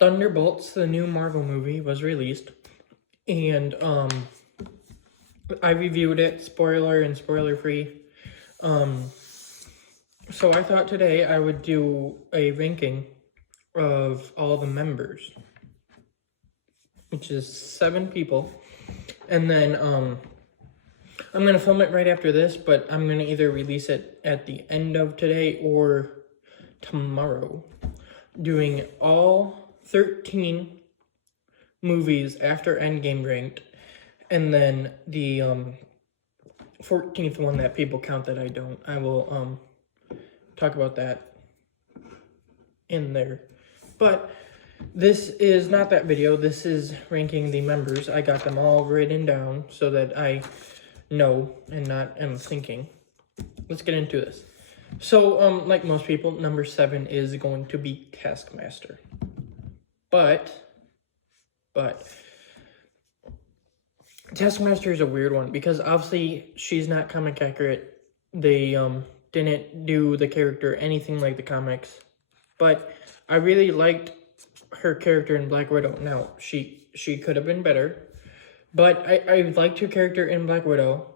Thunderbolts, the new Marvel movie, was released, and I reviewed it, spoiler and spoiler free. So I thought today I would do a ranking of all the members, which is 7 people, and then I'm gonna film it right after this, but I'm gonna either release it at the end of today or tomorrow, doing all 13 movies after Endgame ranked, and then the 14th one that people count that I don't. I will talk about that in there. But this is not that video. This is ranking the members. I got them all written down so that I know and not am thinking. Let's get into this. So, like most people, number 7 is going to be Taskmaster. But Taskmaster is a weird one because obviously she's not comic accurate. They didn't do the character anything like the comics. But I really liked her character in Black Widow. Now, she could have been better, but I liked her character in Black Widow,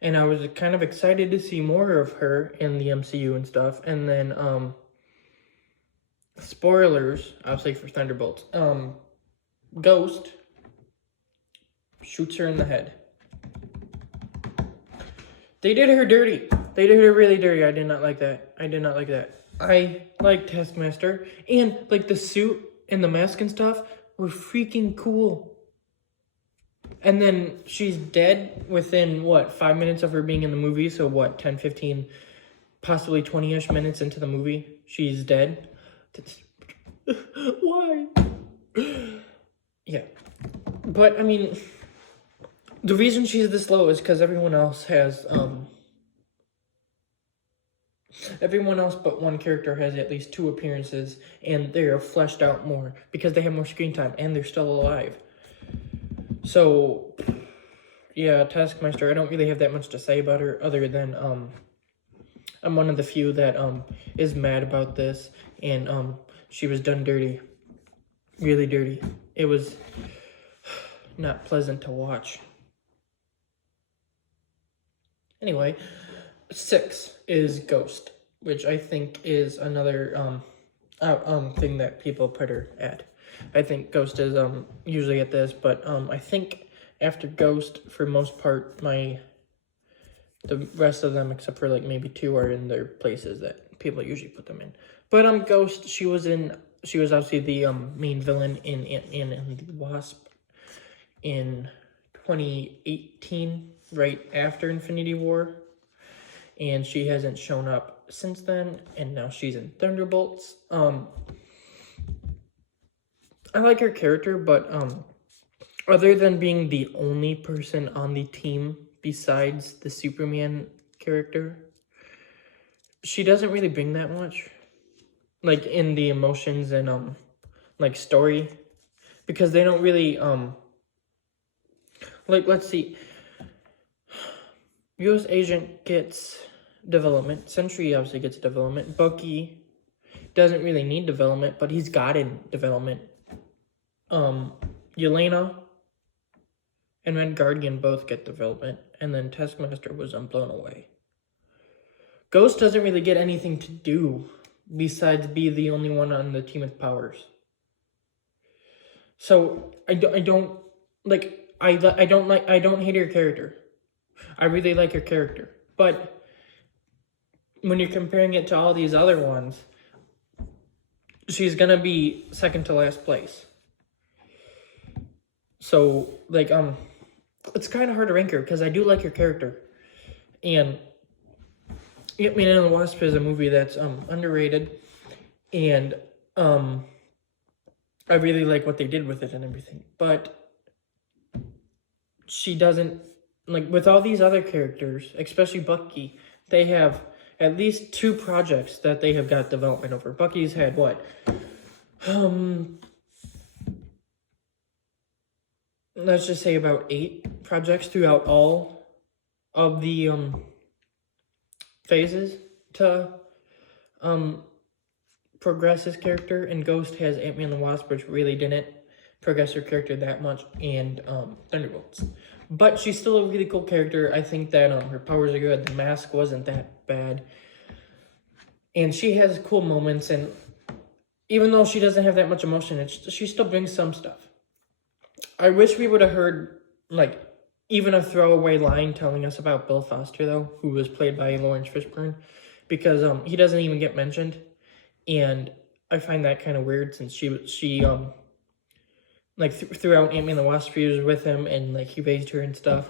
and I was kind of excited to see more of her in the MCU and stuff. And then, spoilers, obviously for Thunderbolts, Ghost shoots her in the head. They did her dirty. They did her really dirty. I did not like that. I like Taskmaster, and like the suit and the mask and stuff were freaking cool. And then she's dead within, what, 5 minutes of her being in the movie? So what, 10, 15, possibly 20-ish minutes into the movie, she's dead? Why? Yeah. But, I mean, the reason she's this low is because everyone else but one character has at least 2 appearances, and they're fleshed out more because they have more screen time and they're still alive. So, yeah, Taskmaster, I don't really have that much to say about her other than I'm one of the few that is mad about this, and she was done dirty. Really dirty. It was not pleasant to watch. Anyway, 6 is Ghost, which I think is another thing that people put her at. I think Ghost is usually at this, but I think after Ghost, for most part, the rest of them, except for like maybe 2, are in their places that people usually put them in. But Ghost, she was obviously the main villain in Ant-Man and the Wasp in 2018, right after Infinity War, and she hasn't shown up since then, and now she's in Thunderbolts. I like her character, but other than being the only person on the team besides the Superman character, she doesn't really bring that much, like in the emotions and like story, because they don't really like, let's see, U.S. Agent gets development, Sentry obviously gets development, Bucky doesn't really need development, but he's gotten development. Yelena and Red Guardian both get development, and then Taskmaster was blown away. Ghost doesn't really get anything to do besides be the only one on the team with powers. So I don't hate her character. I really like her character, but when you're comparing it to all these other ones, she's gonna be second to last place. So, like, it's kind of hard to rank her because I do like her character. And Ant-Man and the Wasp is a movie that's underrated, and I really like what they did with it and everything. But she doesn't, like, with all these other characters, especially Bucky, they have at least 2 projects that they have got development over. Bucky's had what? Let's just say about 8 projects throughout all of the phases to progress his character, and Ghost has Ant-Man and the Wasp, which really didn't progress her character that much, and Thunderbolts. But she's still a really cool character. I think that her powers are good. The mask wasn't that bad. And she has cool moments, and even though she doesn't have that much emotion, she still brings some stuff. I wish we would have heard, like, even a throwaway line telling us about Bill Foster, though, who was played by Lawrence Fishburne, because he doesn't even get mentioned, and I find that kind of weird, since she like, throughout Ant-Man and the Wasp, she was with him, and, like, he raised her and stuff.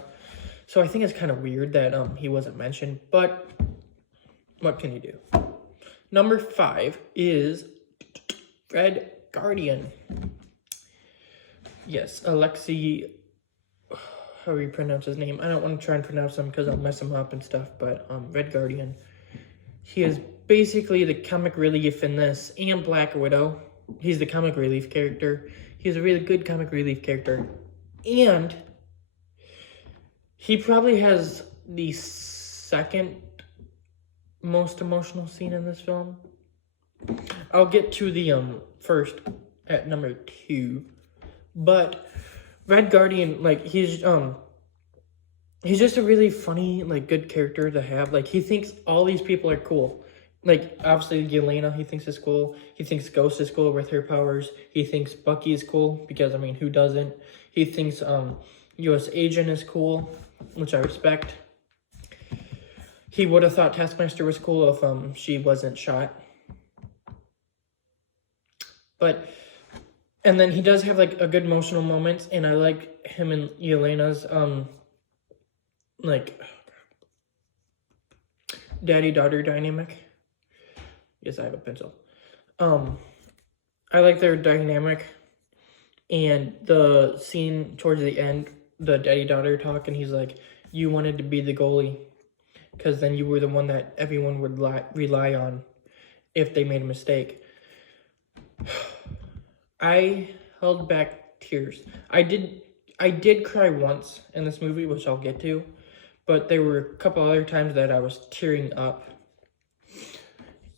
So I think it's kind of weird that he wasn't mentioned, but what can you do? Number 5 is Red Guardian. Yes, Alexei, how do you pronounce his name? I don't want to try and pronounce him because I'll mess him up and stuff, but Red Guardian. He is basically the comic relief in this, and Black Widow. He's the comic relief character. He's a really good comic relief character. And he probably has the second most emotional scene in this film. I'll get to the first at number 2. But Red Guardian, like, he's just a really funny, like, good character to have. Like, he thinks all these people are cool. Like, obviously, Yelena, he thinks is cool. He thinks Ghost is cool with her powers. He thinks Bucky is cool, because, I mean, who doesn't? He thinks U.S. Agent is cool, which I respect. He would have thought Taskmaster was cool if she wasn't shot. But, and then he does have, like, a good emotional moments, and I like him and Yelena's, like, daddy-daughter dynamic. Yes, I have a pencil. I like their dynamic, and the scene towards the end, the daddy-daughter talk, and he's like, you wanted to be the goalie, because then you were the one that everyone would rely on if they made a mistake. I held back tears. I did cry once in this movie, which I'll get to, but there were a couple other times that I was tearing up.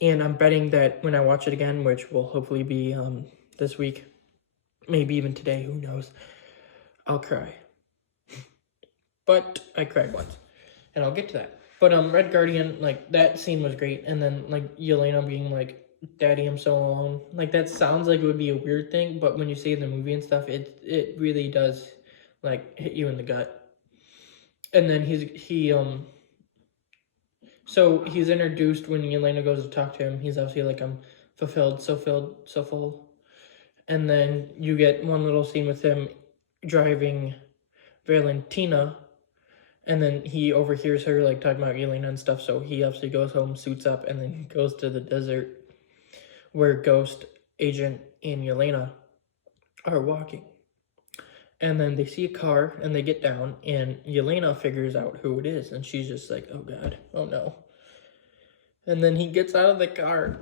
And I'm betting that when I watch it again, which will hopefully be this week, maybe even today, who knows, I'll cry. But I cried once, and I'll get to that. But Red Guardian, like, that scene was great, and then, like, Yelena being like, Daddy, I'm so alone. Like, that sounds like it would be a weird thing, but when you see the movie and stuff, it really does, like, hit you in the gut. And then so he's introduced when Yelena goes to talk to him. He's obviously like, I'm fulfilled, so full. And then you get one little scene with him driving Valentina, and then he overhears her, like, talking about Yelena and stuff, so he obviously goes home, suits up, and then goes to the desert where Ghost, Agent, and Yelena are walking. And then they see a car, and they get down, and Yelena figures out who it is, and she's just like, oh God, oh no. And then he gets out of the car,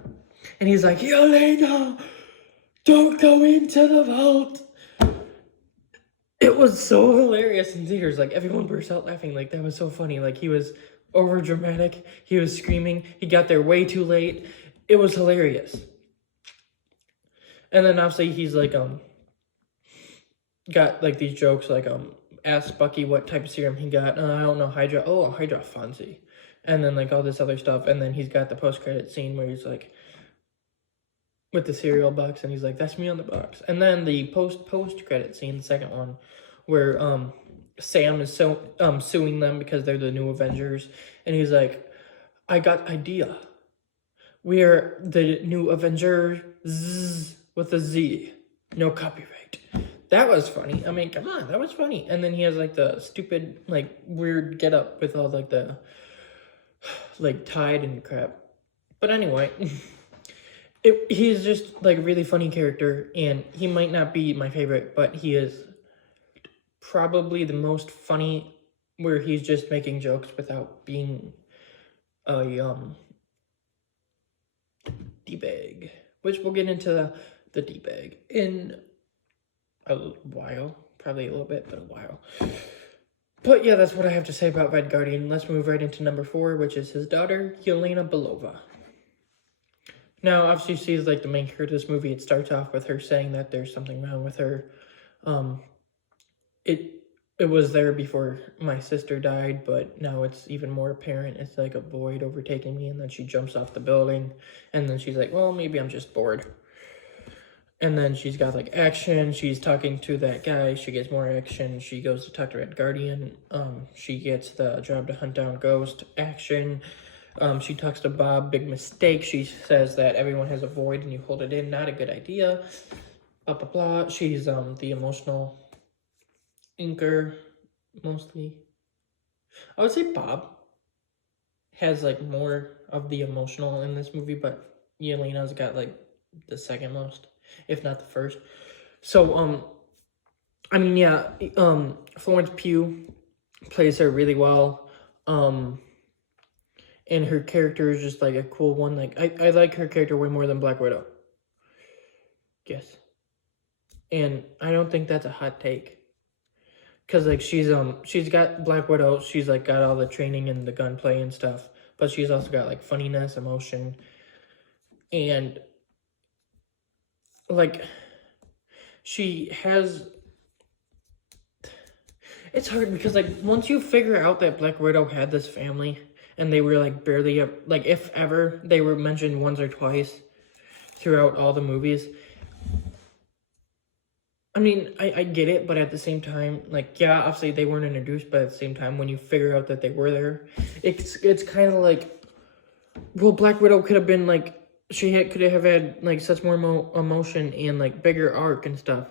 and he's like, Yelena, don't go into the vault. It was so hilarious in theaters. Like, everyone burst out laughing. Like, that was so funny. Like, he was over dramatic. He was screaming. He got there way too late. It was hilarious. And then obviously he's like, got like these jokes, like, asked Bucky what type of serum he got. I don't know, Hydra. Oh, Hydra Fonzie. And then, like, all this other stuff. And then he's got the post-credit scene where he's like, with the cereal box, and he's like, that's me on the box. And then the post-credit scene, the second one, where Sam is suing them because they're the new Avengers. And he's like, I got idea. We're the new Avengers with a Z. No copyright. That was funny. I mean, come on, that was funny. And then he has, like, the stupid, like, weird getup with all, like, the, like, Tide and crap. But anyway, he's just, like, a really funny character, and he might not be my favorite, but he is probably the most funny, where he's just making jokes without being a, D-bag. Which we'll get into the D-bag in a while. Probably a little bit, but a while. But yeah, that's what I have to say about Red Guardian. Let's move right into number 4, which is his daughter, Yelena Belova. Now, obviously, she's like the main character of this movie. It starts off with her saying that there's something wrong with her. Um, it it was there before my sister died, but now it's even more apparent. It's like a void overtaking me, and then she jumps off the building, and then she's like, well, maybe I'm just bored. And then she's got like action. She's talking to that guy. She gets more action. She goes to talk to Red Guardian. She gets the job to hunt down Ghost. Action. She talks to Bob. Big mistake. She says that everyone has a void and you hold it in. Not a good idea. Blah blah blah. She's the emotional inker mostly. I would say Bob has like more of the emotional in this movie, but Yelena's got like the second most, if not the first. So I mean, yeah, Florence Pugh plays her really well. And her character is just like a cool one. Like I like her character way more than Black Widow. Yes. And I don't think that's a hot take. Cause like she's got Black Widow, she's like got all the training and the gunplay and stuff, but she's also got like funniness, emotion, and like she has. It's hard because like once you figure out that Black Widow had this family and they were like barely like if ever they were mentioned once or twice throughout all the movies. I mean, I get it, but at the same time, like, yeah, obviously they weren't introduced, but at the same time, when you figure out that they were there, it's kind of like, well, Black Widow could have been like, could have had like such more emotion and like bigger arc and stuff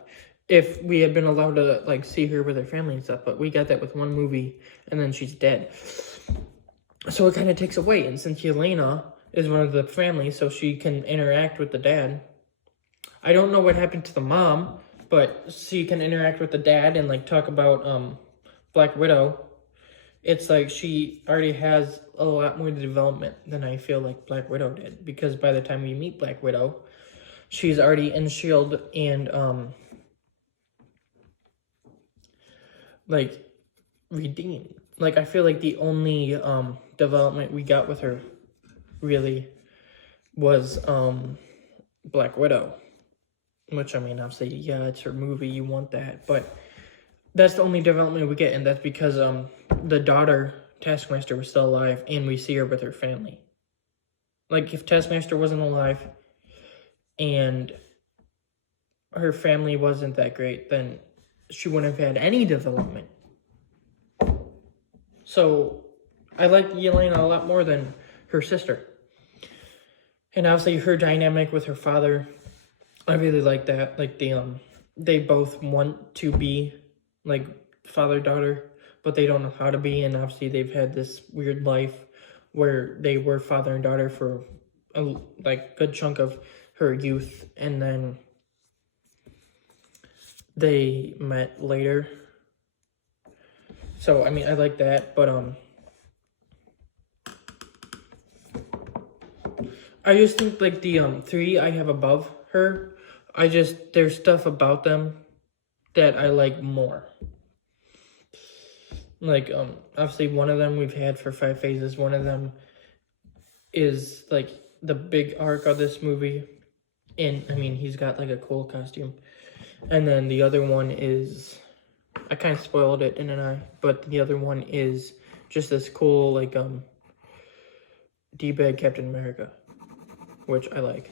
if we had been allowed to like see her with her family and stuff, but we got that with one movie and then she's dead. So it kind of takes away, and since Yelena is one of the family, so she can interact with the dad. I don't know what happened to the mom, but she can interact with the dad and like talk about Black Widow. It's like she already has a lot more development than I feel like Black Widow did, because by the time we meet Black Widow, she's already in SHIELD and like redeemed. Like I feel like the only development we got with her really was Black Widow. Which, I mean, obviously, yeah, it's her movie, you want that, but that's the only development we get, and that's because the daughter, Taskmaster, was still alive, and we see her with her family. Like, if Taskmaster wasn't alive, and her family wasn't that great, then she wouldn't have had any development. So, I like Yelena a lot more than her sister. And obviously, her dynamic with her father, I really like that. Like they both want to be like father-daughter, but they don't know how to be, and obviously they've had this weird life where they were father and daughter for a like good chunk of her youth, and then they met later. So I mean, I like that, but I just think like the three I have above her, there's stuff about them that I like more. Like, obviously one of them we've had for 5 phases. One of them is like the big arc of this movie. And I mean, he's got like a cool costume. And then the other one is, I kind of spoiled it in an eye, but the other one is just this cool, like, D-bag Captain America, which I like.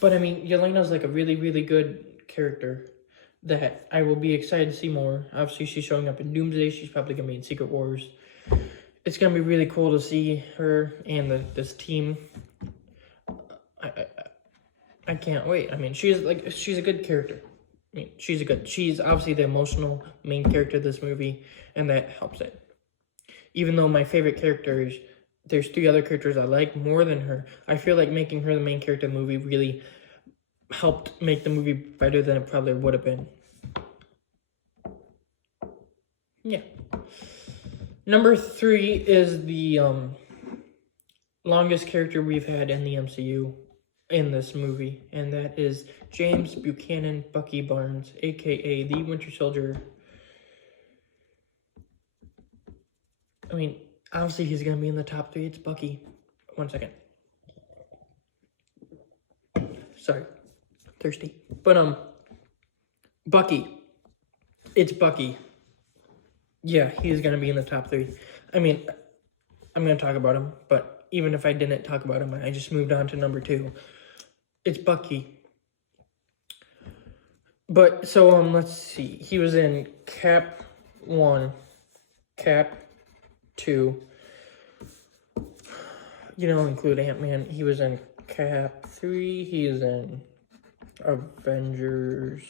But I mean, Yelena's like a really, really good character that I will be excited to see more. Obviously, she's showing up in Doomsday. She's probably going to be in Secret Wars. It's going to be really cool to see her and this team. I can't wait. I mean, she's a good character. I mean, she's obviously the emotional main character of this movie, and that helps it. Even though my favorite characters, there's 3 other characters I like more than her, I feel like making her the main character of the movie really helped make the movie better than it probably would have been. Yeah. Number 3 is the longest character we've had in the MCU in this movie, and that is James Buchanan Bucky Barnes, aka the Winter Soldier. I mean, obviously he's gonna be in the top 3. It's Bucky. 1 second. Sorry, thirsty. But Bucky. It's Bucky. Yeah, he's gonna be in the top 3. I mean, I'm gonna talk about him, but even if I didn't talk about him, I just moved on to number 2. It's Bucky. But so let's see. He was in Cap 1, Cap 2. You don't include Ant-Man. He was in Cap 3. He is in Avengers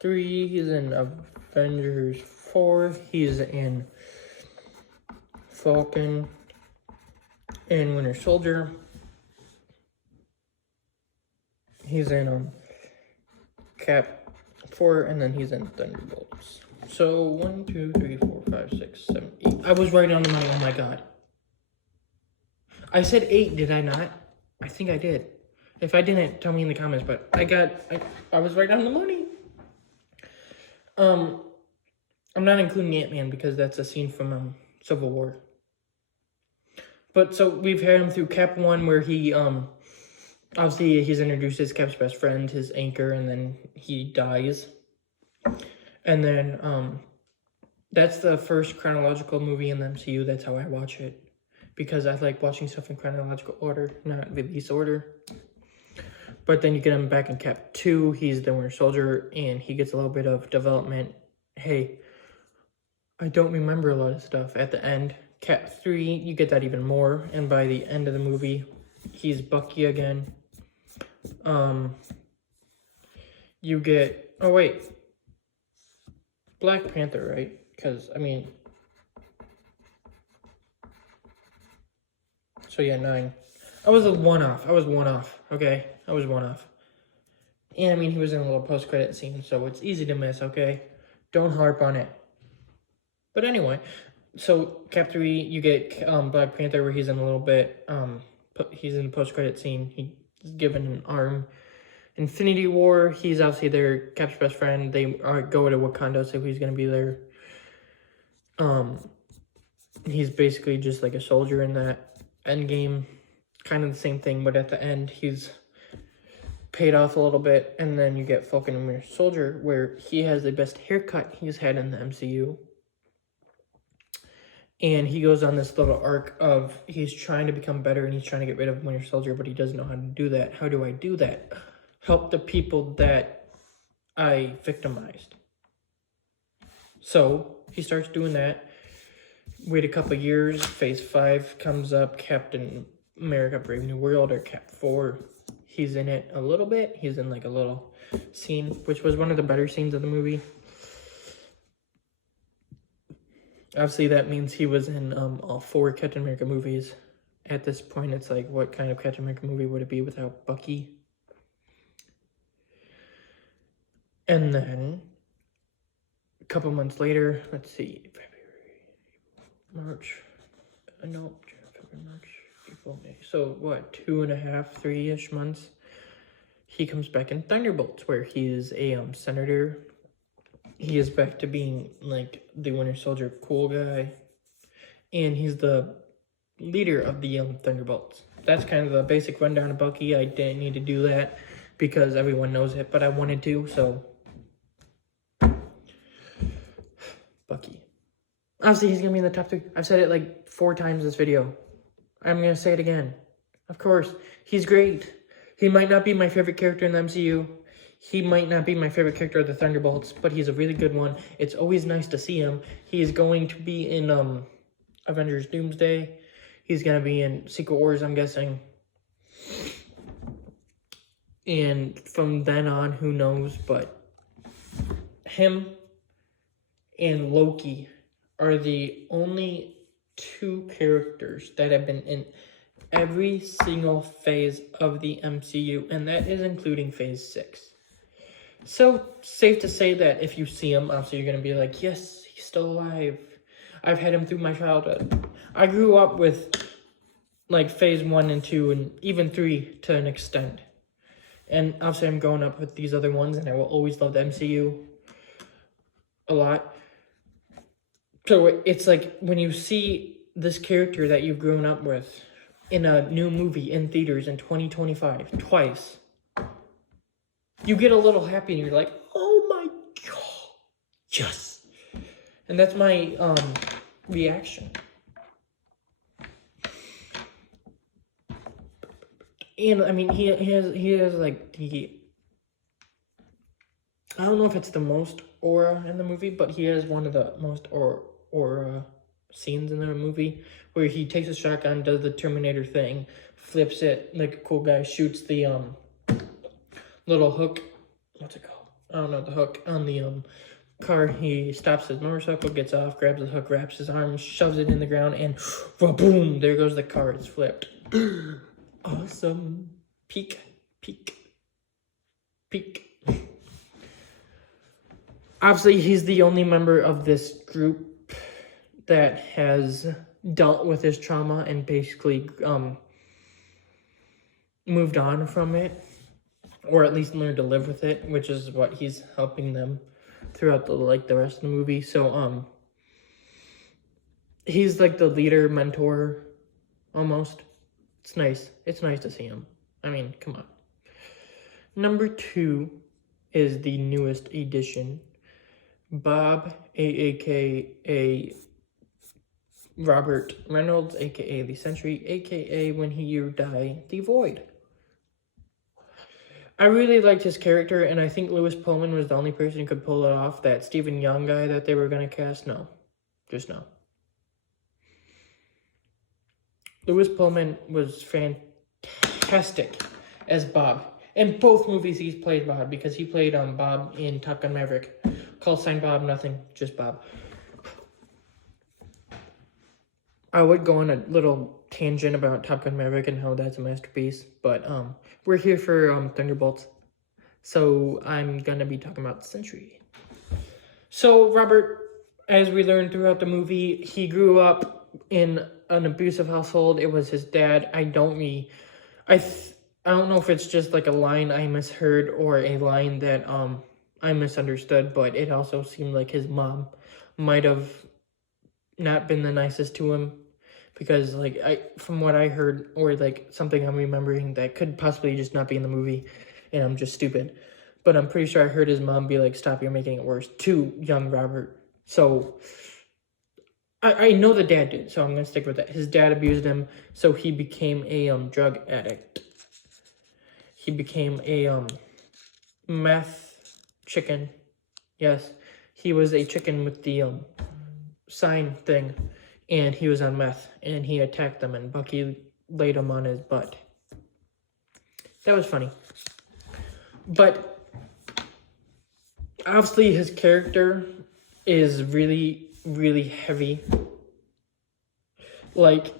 3. He's in Avengers 4. He's in Falcon and Winter Soldier. He's in Cap 4, and then he's in Thunderbolts. So 1, 2, 3, 4, 5, 6, 7, 8. I was right on the money. Oh my god. I said 8, did I not? I think I did. If I didn't, tell me in the comments, but I was right on the money. I'm not including Ant-Man because that's a scene from Civil War. But so we've had him through Cap 1 where he obviously he's introduced as Cap's best friend, his anchor, and then he dies. And then that's the first chronological movie in the MCU. That's how I watch it. Because I like watching stuff in chronological order, not release order. But then you get him back in Cap 2. He's the Winter Soldier, and he gets a little bit of development. Hey, I don't remember a lot of stuff. At the end, Cap 3, you get that even more. And by the end of the movie, he's Bucky again. You get... Oh, wait. Black Panther, right? Because, I mean... So yeah, 9. I was one off, okay? I was one off. And I mean, he was in a little post-credit scene, so it's easy to miss, okay? Don't harp on it. But anyway, so Cap 3, you get Black Panther where he's in a little bit, he's in the post-credit scene. He's given an arm. Infinity War, he's obviously their Cap's best friend. They go to Wakanda, so he's going to be there. He's basically just like a soldier in that. Endgame, kind of the same thing, but at the end, he's paid off a little bit, and then you get Falcon and Winter Soldier, where he has the best haircut he's had in the MCU. And he goes on this little arc of he's trying to become better, and he's trying to get rid of Winter Soldier, but he doesn't know how to do that. How do I do that? Help the people that I victimized. So, he starts doing that. Wait a couple years, Phase 5 comes up, Captain America Brave New World, or Cap 4. He's in it a little bit. He's in like a little scene, which was one of the better scenes of the movie. Obviously, that means he was in all 4 Captain America movies. At this point, it's like, what kind of Captain America movie would it be without Bucky? And then, a couple months later, let's see, March, no, February, March, April, May. So what, 2.5, 3-ish months? He comes back in Thunderbolts, where he is a senator. He is back to being like the Winter Soldier cool guy, and he's the leader of the Thunderbolts. That's kind of the basic rundown of Bucky. I didn't need to do that because everyone knows it, but I wanted to. So Bucky. Obviously, he's going to be in the top 3. I've said it like 4 times this video. I'm going to say it again. Of course, he's great. He might not be my favorite character in the MCU. He might not be my favorite character of the Thunderbolts, but he's a really good one. It's always nice to see him. He is going to be in Avengers Doomsday. He's going to be in Secret Wars, I'm guessing. And from then on, who knows, but him and Loki are the only 2 characters that have been in every single phase of the MCU, and that is including Phase 6. So, safe to say that if you see him, obviously you're going to be like, yes, he's still alive. I've had him through my childhood. I grew up with, like, Phase 1 and 2, and even 3 to an extent. And obviously I'm growing up with these other ones, and I will always love the MCU a lot. So it's like when you see this character that you've grown up with in a new movie in theaters in 2025, twice, you get a little happy and you're like, oh my God, yes. And that's my reaction. And I mean, he has like the, I don't know if it's the most aura in the movie, but he has one of the most aura scenes in the movie where he takes a shotgun, does the Terminator thing, flips it like a cool guy, shoots the little hook. What's it called? I don't know, the hook on the car. He stops his motorcycle, gets off, grabs the hook, wraps his arm, shoves it in the ground, and boom, there goes the car. It's flipped. Awesome. Peek, peek, peek. Obviously, he's the only member of this group that has dealt with his trauma and basically moved on from it, or at least learned to live with it, which is what he's helping them throughout the rest of the movie. So he's like the leader, mentor, almost. It's nice. It's nice to see him. I mean, come on. Number 2 is the newest edition. Bob, a.k.a. Robert Reynolds, a.k.a. the Sentry, a.k.a. When You Die, the Void. I really liked his character, and I think Lewis Pullman was the only person who could pull it off. That Stephen Young guy that they were going to cast, no. Just no. Lewis Pullman was fantastic as Bob. In both movies, he's played Bob, because he played Bob in Top Gun Maverick. Call sign Bob, nothing, just Bob. I would go on a little tangent about Top Gun Maverick and how that's a masterpiece, but we're here for Thunderbolts, so I'm gonna be talking about Sentry. So Robert, as we learned throughout the movie, he grew up in an abusive household. It was his dad. I don't know if it's just like a line I misheard or a line that I misunderstood, but it also seemed like his mom might have not been the nicest to him, because from what I heard, or like something I'm remembering that could possibly just not be in the movie and I'm just stupid, but I'm pretty sure I heard his mom be like, stop, you're making it worse, to young Robert. So I know the dad did, so I'm gonna stick with that. His dad abused him, so he became a drug addict. He became a meth chicken. Yes, he was a chicken with the sign thing, and he was on meth, and he attacked them, and Bucky laid him on his butt. That was funny. But obviously his character is really, really heavy. Like,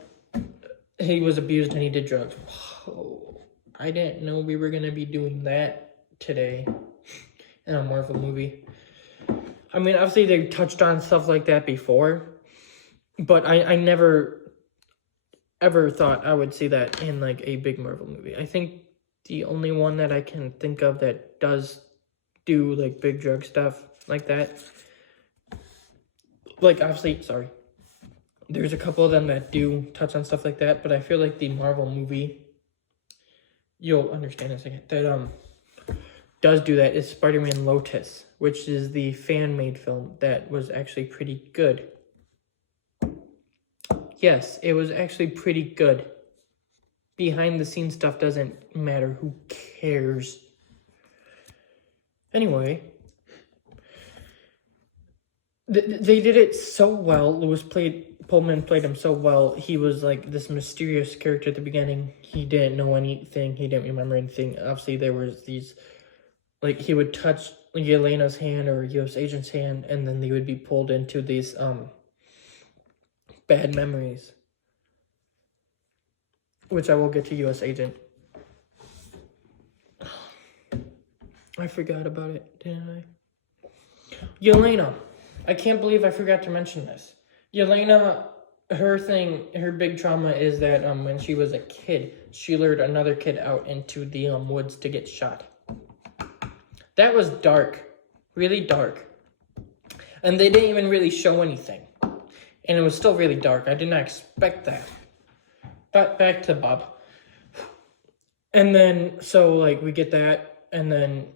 he was abused and he did drugs. Oh, I didn't know we were going to be doing that today in a Marvel movie. I mean, obviously they touched on stuff like that before, but I never ever thought I would see that in like a big Marvel movie. I think the only one that I can think of that does do like big drug stuff like that, like obviously, sorry, there's a couple of them that do touch on stuff like that, but I feel like the Marvel movie, you'll understand in a second, that does do that is Spider-Man Lotus, which is the fan-made film that was actually pretty good. Yes, it was actually pretty good. Behind-the-scenes stuff doesn't matter. Who cares? Anyway, they did it so well. Pullman played him so well. He was like this mysterious character at the beginning. He didn't know anything. He didn't remember anything. Obviously, there was these, like, he would touch Yelena's hand or U.S. agent's hand, and then they would be pulled into these bad memories, which I will get to U.S. agent. I forgot about it, didn't I? Yelena. I can't believe I forgot to mention this. Yelena, her big trauma is that when she was a kid, she lured another kid out into the woods to get shot. That was dark. Really dark. And they didn't even really show anything. And it was still really dark. I did not expect that. But back to Bob. And then, so, like, we get that, and then,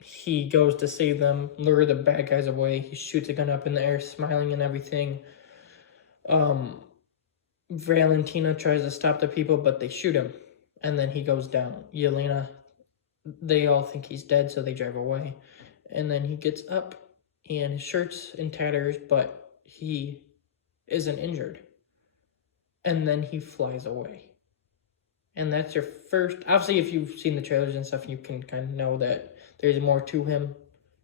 he goes to save them, lure the bad guys away. He shoots a gun up in the air, smiling and everything. Valentina tries to stop the people, but they shoot him, and then he goes down. Yelena, they all think he's dead, so they drive away. And then he gets up, and his shirt's in tatters, but he isn't injured. And then he flies away. And that's your first... Obviously, if you've seen the trailers and stuff, you can kind of know that there's more to him.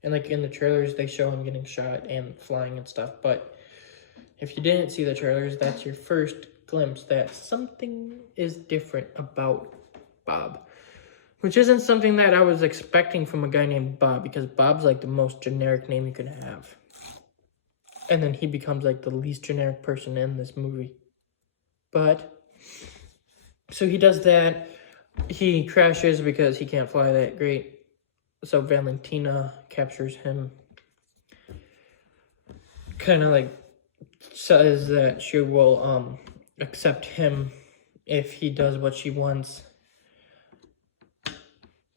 And, like, in the trailers, they show him getting shot and flying and stuff. But if you didn't see the trailers, that's your first glimpse that something is different about Bob. Which isn't something that I was expecting from a guy named Bob, because Bob's, like, the most generic name you could have. And then he becomes, like, the least generic person in this movie. But... so he does that. He crashes because he can't fly that great. So Valentina captures him. Kind of like says that she will accept him if he does what she wants.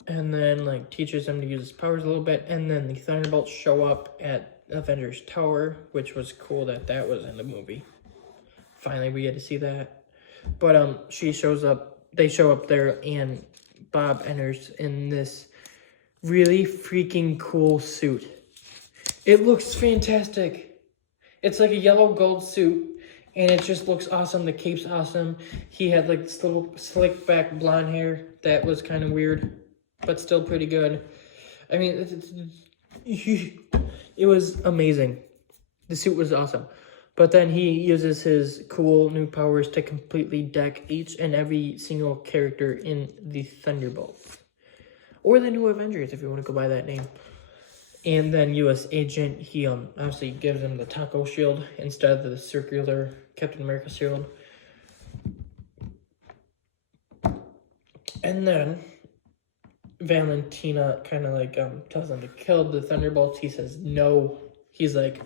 And then like teaches him to use his powers a little bit. And then the Thunderbolts show up at Avengers Tower, which was cool that was in the movie. Finally, we get to see that. But she shows up, they show up there, and Bob enters in this really freaking cool suit. It looks fantastic. It's like a yellow gold suit, and it just looks awesome. The cape's awesome. He had like this little slick back blonde hair that was kind of weird, but still pretty good. I mean, it was amazing. The suit was awesome. But then he uses his cool new powers to completely deck each and every single character in the Thunderbolts. Or the New Avengers, if you want to go by that name. And then U.S. Agent, he obviously gives him the taco shield instead of the circular Captain America shield. And then Valentina kind of like tells him to kill the Thunderbolts. He says no. He's like...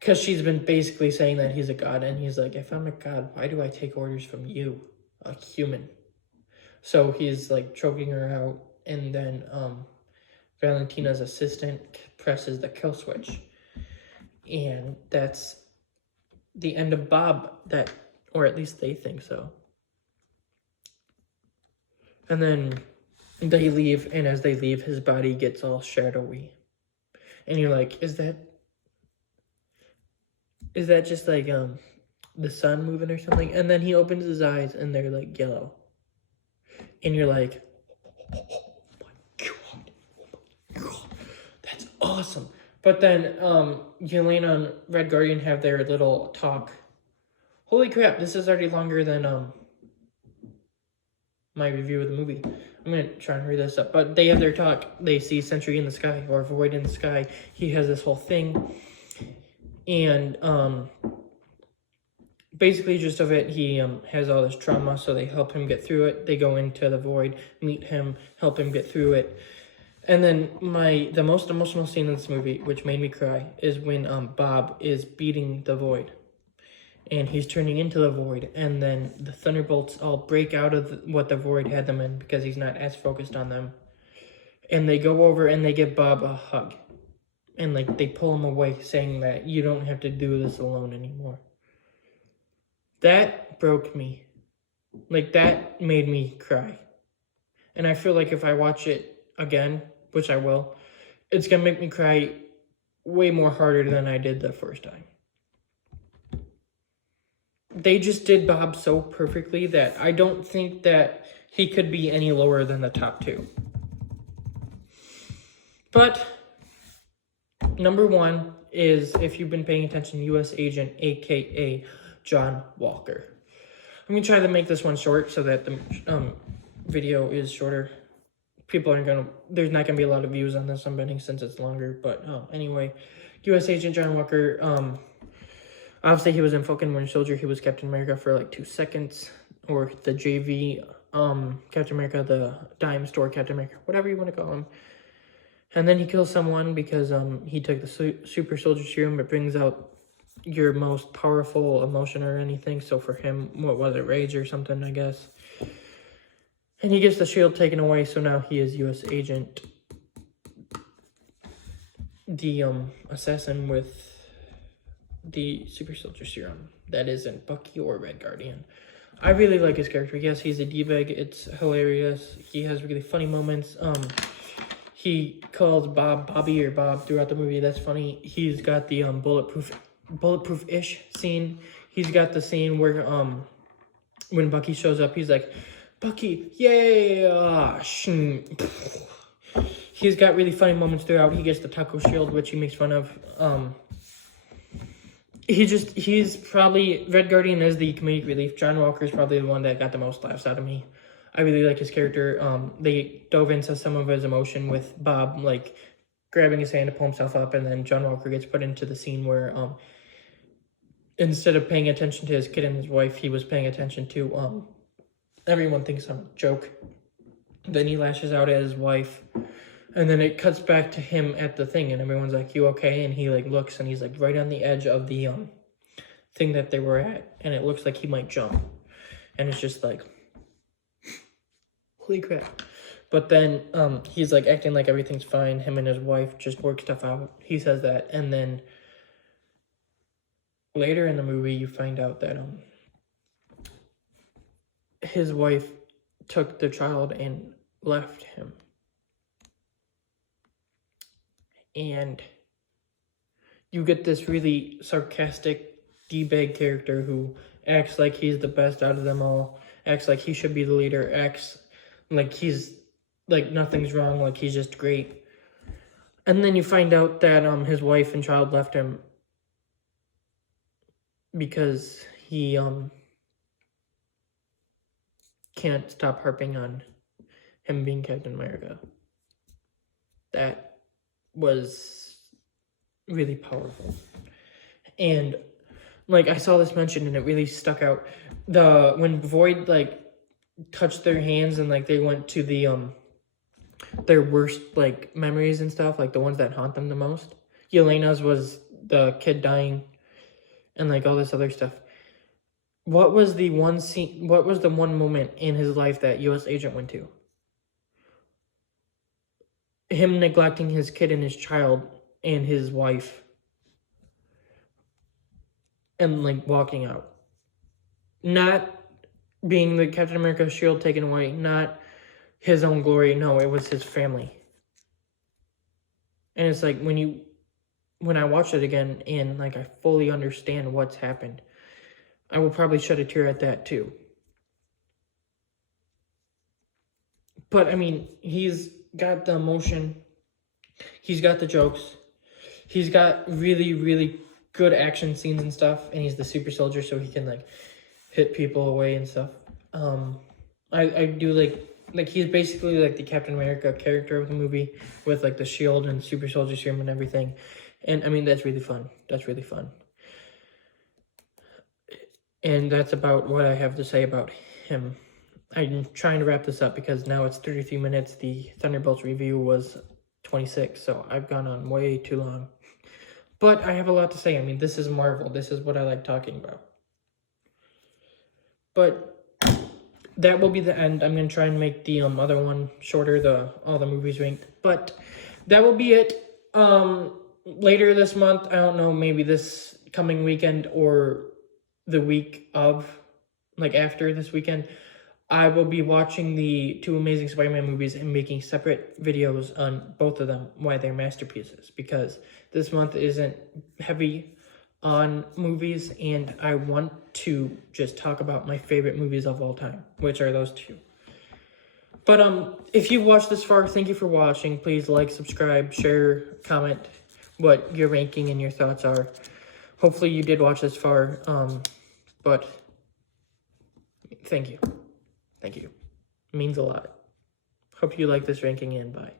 because she's been basically saying that he's a god, and he's like, if I'm a god, why do I take orders from you, a human? So he's like choking her out, and then Valentina's assistant presses the kill switch. And that's the end of Bob, or at least they think so. And then they leave, and as they leave, his body gets all shadowy. And you're like, is that just like the sun moving or something? And then he opens his eyes and they're like yellow. And you're like, oh my god, that's awesome. But then Yelena and Red Guardian have their little talk. Holy crap, this is already longer than my review of the movie. I'm going to try and hurry this up. But they have their talk. They see Sentry in the sky, or Void in the sky. He has this whole thing. And basically just of it, he has all this trauma, so they help him get through it. They go into the Void, meet him, help him get through it. And then the most emotional scene in this movie, which made me cry, is when Bob is beating the Void. And he's turning into the Void, and then the Thunderbolts all break out of what the Void had them in, because he's not as focused on them. And they go over and they give Bob a hug. And, like, they pull him away, saying that you don't have to do this alone anymore. That broke me. Like, that made me cry. And I feel like if I watch it again, which I will, it's going to make me cry way more harder than I did the first time. They just did Bob so perfectly that I don't think that he could be any lower than the top two. But number one is, if you've been paying attention, U.S. Agent, a.k.a. John Walker. I'm going to try to make this one short so that the video is shorter. There's not going to be a lot of views on this, I'm betting, since it's longer. But anyway, U.S. Agent John Walker, obviously he was in Falcon Winter Soldier. He was Captain America for like 2 seconds. Or the JV Captain America, the dime store Captain America, whatever you want to call him. And then he kills someone because he took the super soldier serum. It brings out your most powerful emotion or anything. So for him, what was it, rage or something, I guess. And he gets the shield taken away, so now he is U.S. agent. The assassin with the super soldier serum. That isn't Bucky or Red Guardian. I really like his character. Yes, he's a D-bag. It's hilarious. He has really funny moments. He calls Bobby or Bob throughout the movie. That's funny. He's got the bulletproof-ish scene. He's got the scene where when Bucky shows up, he's like, Bucky, yeah. He's got really funny moments throughout. He gets the taco shield, which he makes fun of. He's probably, Red Guardian is the comedic relief. John Walker is probably the one that got the most laughs out of me. I really like his character. They dove into some of his emotion with Bob, like, grabbing his hand to pull himself up, and then John Walker gets put into the scene where, instead of paying attention to his kid and his wife, he was paying attention to, everyone thinks I'm a joke. Then he lashes out at his wife, and then it cuts back to him at the thing, and everyone's like, you okay? And he, like, looks, and he's, like, right on the edge of the, thing that they were at, and it looks like he might jump. And it's just like, holy crap. But then, he's, like, acting like everything's fine. Him and his wife just work stuff out. He says that, and then later in the movie, you find out that, his wife took the child and left him. And you get this really sarcastic D-bag character who acts like he's the best out of them all, acts like he should be the leader, acts like he's, like, nothing's wrong, like he's just great. And then you find out that his wife and child left him because he can't stop harping on him being Captain America. That was really powerful. And, like, I saw this mentioned and it really stuck out. When Void, like, touched their hands and, like, they went to the their worst, like, memories and stuff, like the ones that haunt them the most. Yelena's was the kid dying and, like, all this other stuff. What was the one scene, what was the one moment in his life that U.S. agent went to? Him neglecting his kid and his child and his wife and, like, walking out. Not being the Captain America shield taken away, not his own glory. No, it was his family. And it's like when I watch it again and, like, I fully understand what's happened, I will probably shed a tear at that too. But, I mean, he's got the emotion. He's got the jokes. He's got really, really good action scenes and stuff. And he's the super soldier, so he can, like, hit people away and stuff. I do like he's basically like the Captain America character of the movie with, like, the shield and super soldier serum and everything. And, I mean, that's really fun. That's really fun. And that's about what I have to say about him. I'm trying to wrap this up because now it's 33 minutes. The Thunderbolts review was 26, so I've gone on way too long. But I have a lot to say. I mean, this is Marvel. This is what I like talking about. But that will be the end. I'm going to try and make the other one shorter, all the movies ranked. But that will be it. Later this month, I don't know, maybe this coming weekend or the week of, like, after this weekend, I will be watching the two Amazing Spider-Man movies and making separate videos on both of them, why they're masterpieces, because this month isn't heavy on movies, and I want to just talk about my favorite movies of all time, which are those two. But if you've watched this far, thank you for watching. Please like, subscribe, share, comment what your ranking and your thoughts are. Hopefully you did watch this far, but thank you. Thank you. It means a lot. Hope you like this ranking, and bye.